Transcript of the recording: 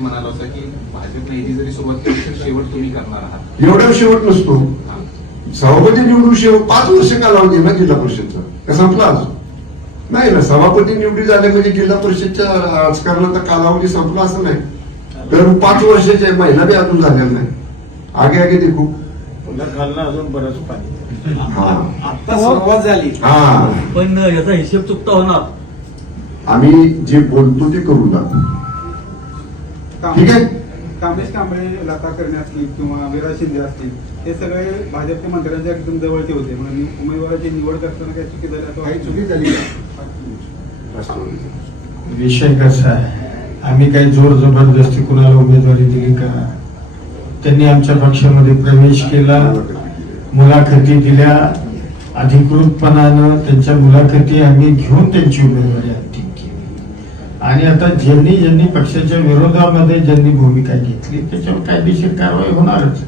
म्हणाला होता की भाजपने ही जरी सुरुवात केली तर शेवट तुम्ही करणार आहात. एवढा शेवट नसतो. सभापती निवडून शेवट 5 वर्ष कालावधी ना जिल्हा परिषदचा, का संपला अजून नाही ना. सभापती निवडी झाले म्हणजे जिल्हा परिषदच्या राजकारणाचा कालावधी संपला असं नाही. तर 5 वर्षाचे महिना बी अजून झालेला नाही. आगे आगे देखू अजून बरंच पाणी. आता सुरुवात झाली. हा, पण याचा हिशेब चुकता होणार. आम्ही जे बोलतो ते करू ना. ठीक आहे. कांबळे लता करणे असतील किंवा विराज शिंदे असतील, हे सगळे भाजपच्या मंत्र्यांच्या एकदम जवळचे होते. म्हणून उमेदवाराची निवड करताना काही चुकी झाली, काही चुकी झाली. विषय कसा आहे, आम्ही काही जोर जबरदस्ती कुणाला उमेदवारी दिली का? त्यांनी आमच्या पक्षामध्ये प्रवेश केला, मुलाखती दिल्या, अधिकृतपणानं त्यांच्या मुलाखती आम्ही घेऊन त्यांची उमेदवारी अंतिम केली. आणि आता ज्यांनी पक्षाच्या विरोधामध्ये ज्यांनी भूमिका घेतली त्याच्यावर कायदेशीर कारवाई होणारच.